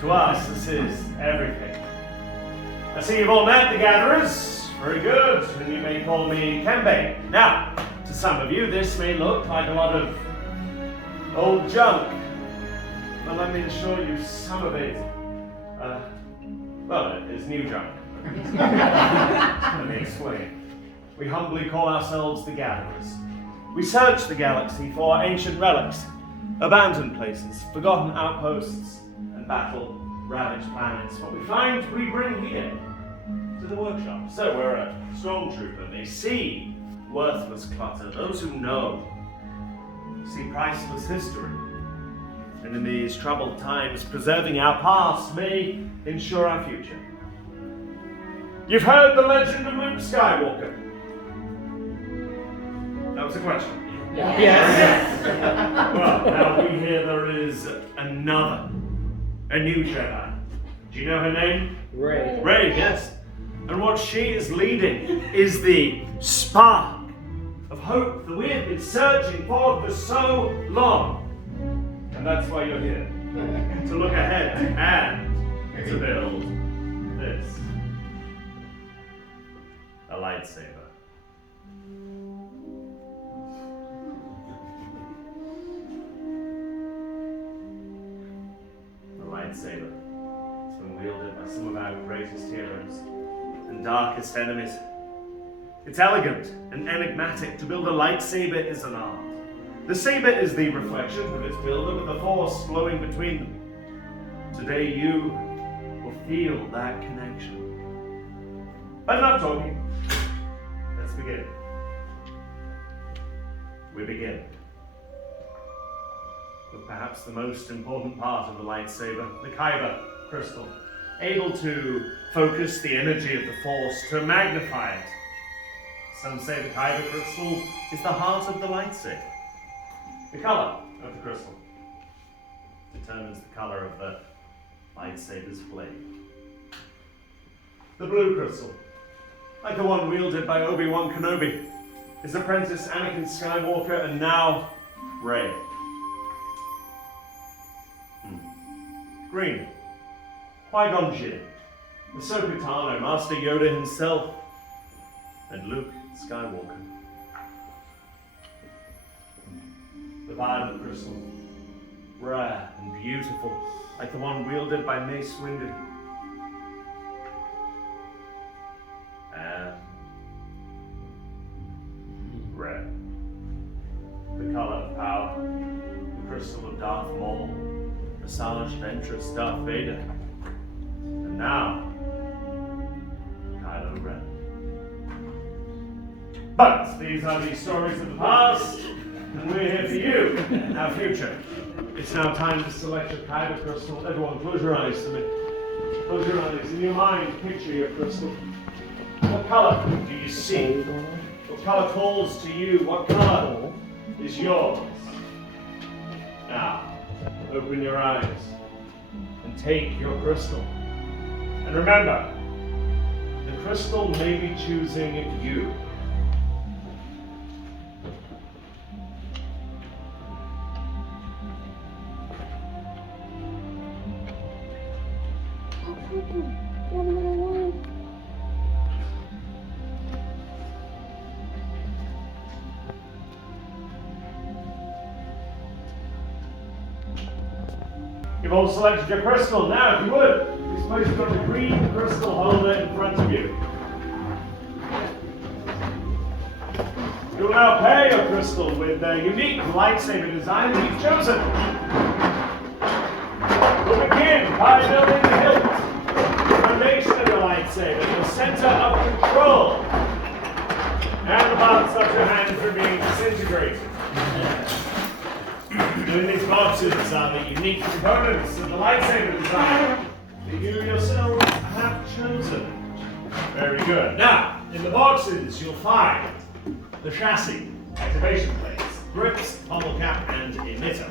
To us, this is everything. I see you've all met the gatherers. Very good. And you may call me Kembe. Now, to some of you, this may look like a lot of old junk. But let me assure you, some of it, well, it is new junk. Let me explain. We humbly call ourselves the gatherers. We search the galaxy for ancient relics, abandoned places, forgotten outposts, and battle-ravaged planets. What we find, we bring here to the workshop. So we're a stormtrooper. They see worthless clutter. Those who know see priceless history. And in these troubled times, preserving our past may ensure our future. You've heard the legend of Luke Skywalker. That was a question. Yeah. Yes. Well, now we hear there is a new Jedi. Do you know her name? Rey. Rey, yes. And what she is leading is the spark of hope that we have been searching for so long. And that's why you're here. To look ahead and to build this. A lightsaber. Lightsaber. It's been wielded by some of our greatest heroes and darkest enemies. It's elegant and enigmatic. To build a lightsaber is an art. The saber is the reflection of its builder with the force flowing between them. Today you will feel that connection. But enough talking. Let's begin. We begin with perhaps the most important part of the lightsaber, the kyber crystal, able to focus the energy of the Force, to magnify it. Some say the kyber crystal is the heart of the lightsaber. The color of the crystal determines the color of the lightsaber's blade. The blue crystal, like the one wielded by Obi-Wan Kenobi, his apprentice Anakin Skywalker, and now Rey. Green, Qui-Gon Jinn, Ahsoka Tano, Master Yoda himself, and Luke Skywalker. The violet crystal, rare and beautiful, like the one wielded by Mace Windu. And red, the color of power, the crystal of Darth Maul, Asajj Ventress, Darth Vader, and now, Kylo Ren. But these are the stories of the past, and we're here for you, our future. It's now time to select your kyber crystal. Everyone, close your eyes to me. Close your eyes. In your mind, picture your crystal. What color do you see? What color calls to you? What color is yours? Now, open your eyes and take your crystal. And remember, the crystal may be choosing you. You've all selected your crystal. Now, if you would, please place it on the green crystal holder in front of you. You will now pair your crystal with the unique lightsaber design that you've chosen. We'll begin by building the hilt, the foundation of your lightsaber, the center of control, and the parts of your hands are being disintegrated. In these boxes are the unique components of the lightsaber design that you yourselves have chosen. Very good. Now, in the boxes you'll find the chassis, activation plates, grips, pommel cap, and emitter.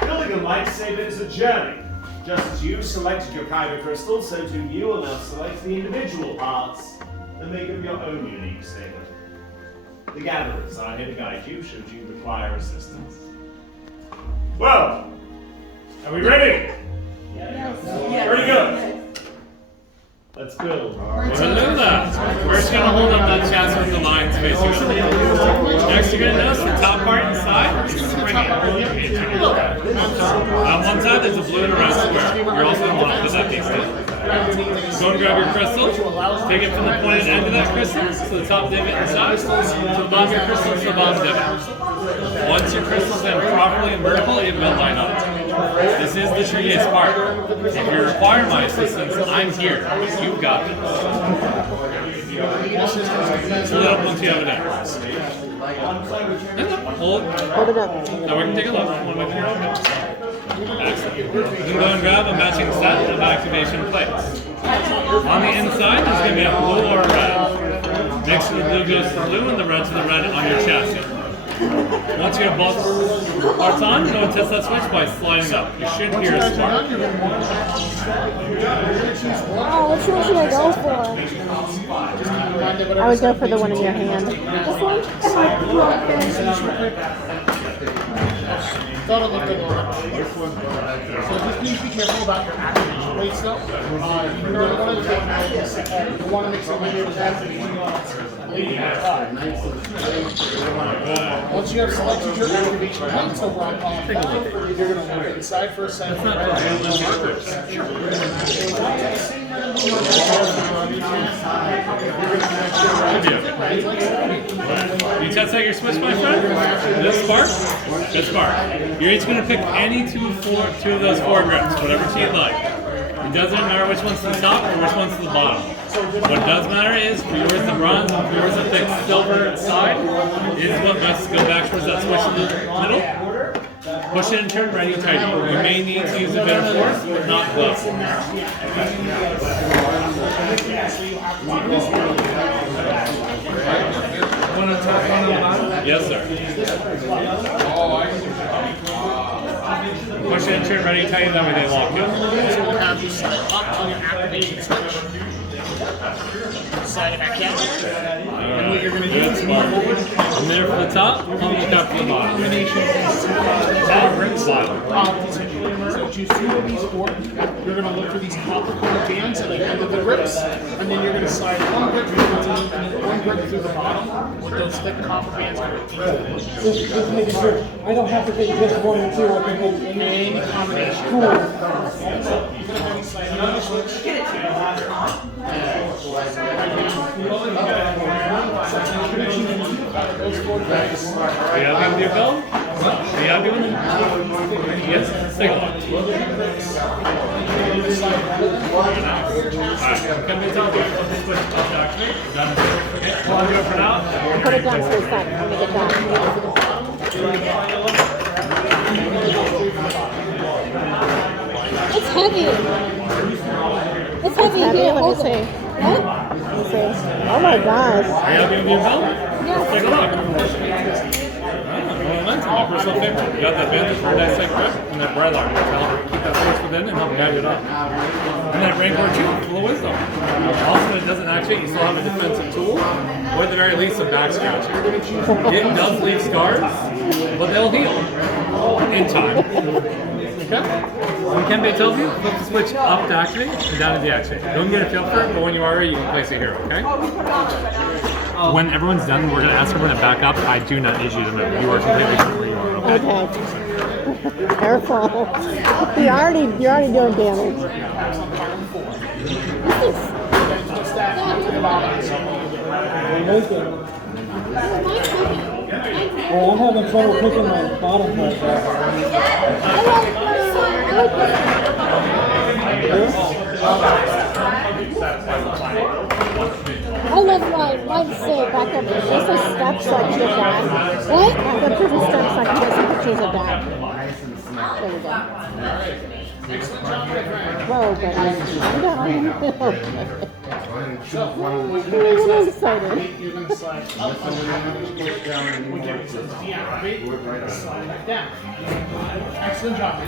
Building a lightsaber is a journey. Just as you selected your kyber crystal, so too you will now select the individual parts that make up your own unique saber. The gatherers are here to guide you should you require assistance. Well, are we ready? Yes. Hello there. First, you're going to hold up that chest with the lines facing up. Next, you're going to notice the top part inside is springy. On one side, there's a blue and a red square. You're also going to want to put that piece in. Go and grab your crystal. Take it from the pointed end of that crystal to the top divot inside, to the bottom of your crystal to the bottom divot. Once your crystal's in properly and vertical, it will line up. This is the trickiest part. If you require my assistance, I'm here. You've got this. Hold it up once you have it in. Hold it up. Now we can take a look. One way for excellent. You can go and grab a matching set of activation plates. On the inside, there's going to be a blue or a red. Next to the blue goes to the blue and the red to the red on your chassis. Once you have both parts on, go and test that switch by sliding up. You should hear a spark. Oh, which one should I go for? I would go for the one in your hand. This one? Thought it looked good. So just please be careful about your activation weights though. You don't want to take you want to make sure when you're once you have selected your activation weights over on column 5, you're going to move inside for a second. You test out your switch, my friend? This spark? This spark. You're each going to pick any two of those 4 grips, whatever two you'd like. It doesn't matter which one's to the top or which one's to the bottom. What does matter is for yours the bronze and for yours the thick silver side is what must go back towards that switch in the middle. Push it and turn ready tighty. You may need to use a bit of force, but not glove force. Yes, sir. Push it and turn ready tighty, that way they lock you. So we'll have you slide up on your activation switch. Slide it back down. And what you're going to do is move forward. And there for the top, come look up to the bottom. Combination So choose 2 of these 4. You're going to look for these copper colored bands at the end of the grips, and then you're going to slide one grip through the bottom with those thick copper bands. Just making sure I don't have to take just 1 or 2. I can take Any combination. Cool. You're going to have you slide another switch. Those 4 grips. Are you happy with your build? Are you happy with it? Yes? Let's take a look. Alright, can we tell you what this switch is actually? Done. Okay, we'll do it for now. Put it down to the side. Let me get down. It's heavy. It's heavy. Heavy? Here, Let me hold see. it. What? Let me see. Oh my gosh. Are you happy with your build? Yes. Take a look. Momentum, my personal favorite. You got that bandage for a nice tight grip, and that bread arm. Keep that force within and help guide it up. And that Rainbow 2, full of wisdom. Also, it doesn't actually, you still have a defensive tool, or at the very least, a back scratcher. It does leave scars, but they'll heal in time. Okay? When Kenbei tells you, flip the switch up to activate and down to deactivate. Don't get a feel for it, but when you are ready, you can place it here, okay? When everyone's done, we're going to ask everyone to back up. I do not issue the move. You are completely free where you are, okay? Okay. Careful. You're already doing damage. Well, I'm having trouble picking my bottom part back. I love mine say back up. There's those steps so I can get down. What? Back up to the steps so I can get some pictures of that. There we go. Whoa, buddy. I'm excited. You're going to slide up on the when you deactivate, slide back down. Excellent job. I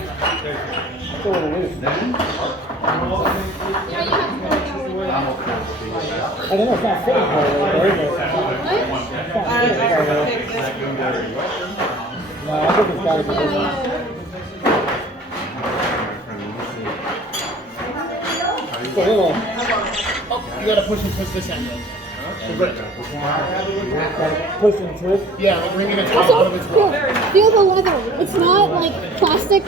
don't know if it's not fitting very well, right? No, I think it's got to be this one. It's a little... Oh, you gotta push and twist this end. The grip. Push and twist. Yeah, like wringing its out of its Cool. grip. Feel the leather. It's not like plastic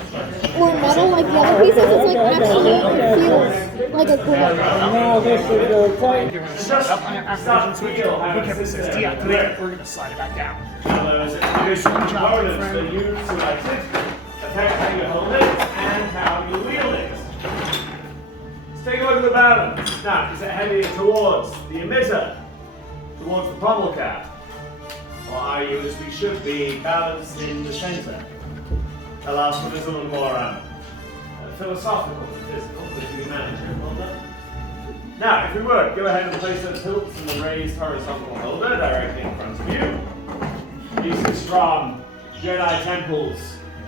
or metal like the other pieces. It's like actually it feels like a glove. Now this is the tight. You're gonna start up and after the switch. Look at this. Deactivate. We're gonna slide it back down. Those components that you selected affect how you hold it and how you wield it. Let's take a look at the balance. Now, is it heading towards the emitter? Towards the pommel cap? Or are you, as we should be, balanced in the center? The last one is a little more philosophical than physical, but if you can manage it, well done. Now, if we would, go ahead and place those hilts in the raised horizontal holder directly in front of you. These are strong Jedi temples,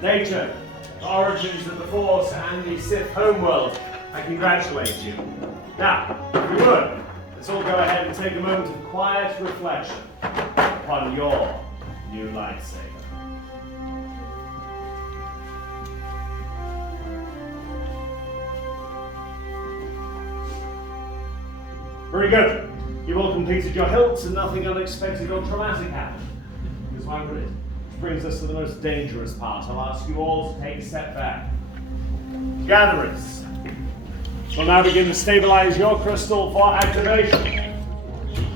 nature, the origins of the Force, and the Sith homeworld. I congratulate you. Now, if we would, let's all go ahead and take a moment of quiet reflection upon your new lightsaber. Very good. You've all completed your hilts and nothing unexpected or traumatic happened. Because why would it? Which brings us to the most dangerous part. I'll ask you all to take a step back. Gatherers, we'll now begin to stabilize your crystal for activation.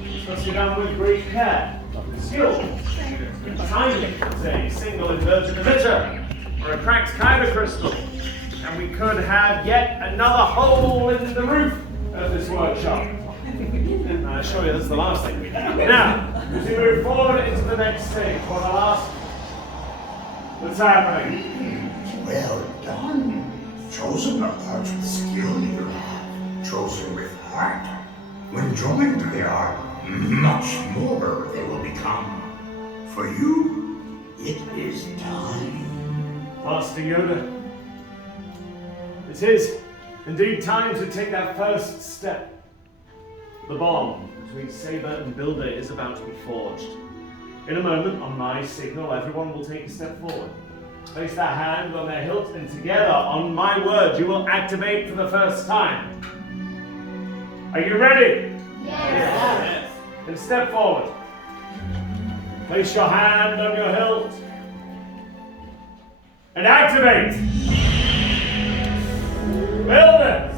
This must be done with great care, with skill, timing. It's a single inverted emitter or a cracked kyber crystal, and we could have yet another hole in the roof of this workshop. I assure you, that's the last thing we do. Now, as we move forward into the next stage, what I'll ask, what's happening? Well done. Chosen apart with skill you have. Chosen with heart. When joined, they are much more they will become. For you, it is time. Master Yoda, it is indeed time to take that first step. The bond between Saber and Builder is about to be forged. In a moment, on my signal, everyone will take a step forward. Place their hand on their hilt, and together, on my word, you will activate for the first time. Are you ready? Yes. Then step forward. Place your hand on your hilt. And activate! Builders!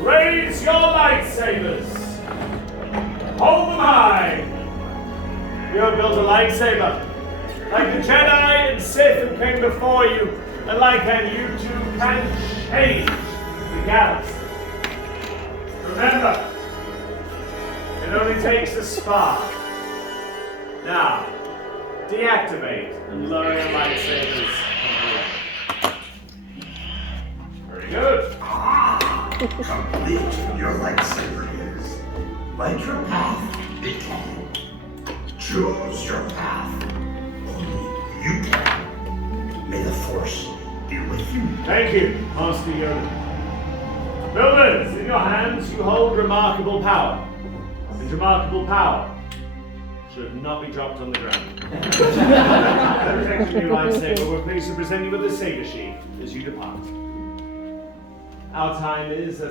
Raise your lightsabers! Hold them high! You have built a lightsaber. Like the Jedi and Sith who came before you, and like them, you too can change the galaxy. Remember, it only takes a spark. Now, deactivate and lower your lightsabers. Very good. Complete your lightsaber is. Light your path, it can. Choose your path. Only you can. May the Force be with you. Thank you, Master Yoda. Builders, in your hands you hold remarkable power. And remarkable power should not be dropped on the ground. Protecting your lightsaber, we're pleased to present you with the saber sheath as you depart. Our time is as